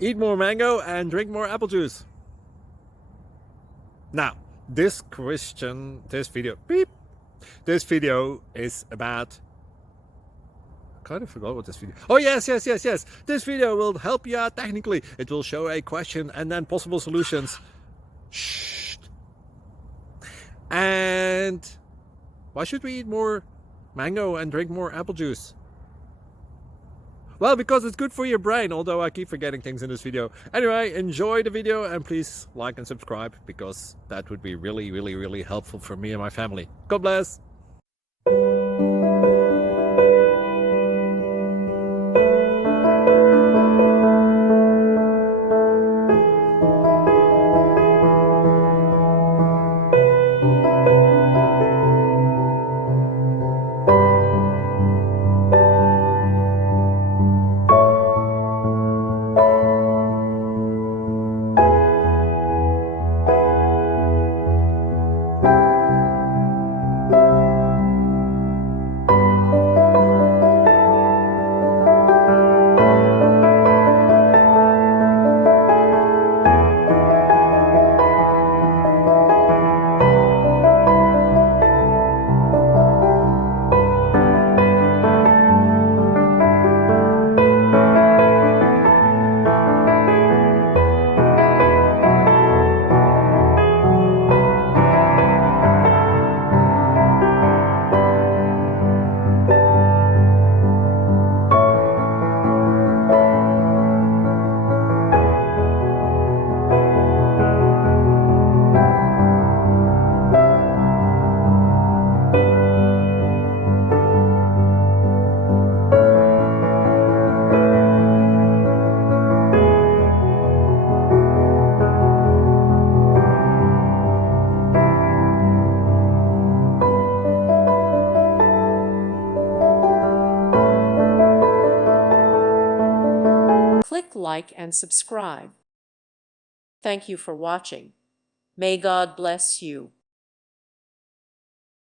Eat more mango and drink more apple juice. Now, this video is about, I kind of forgot what this video. Oh, yes. This video will help you out technically. It will show a question and then possible solutions. Shh. And why should we eat more mango and drink more apple juice? Well, because it's good for your brain, although I keep forgetting things in this video. Anyway, enjoy the video and please like and subscribe, because that would be really helpful for me and my family. God bless! Click like and subscribe. Thank you for watching. May God bless you.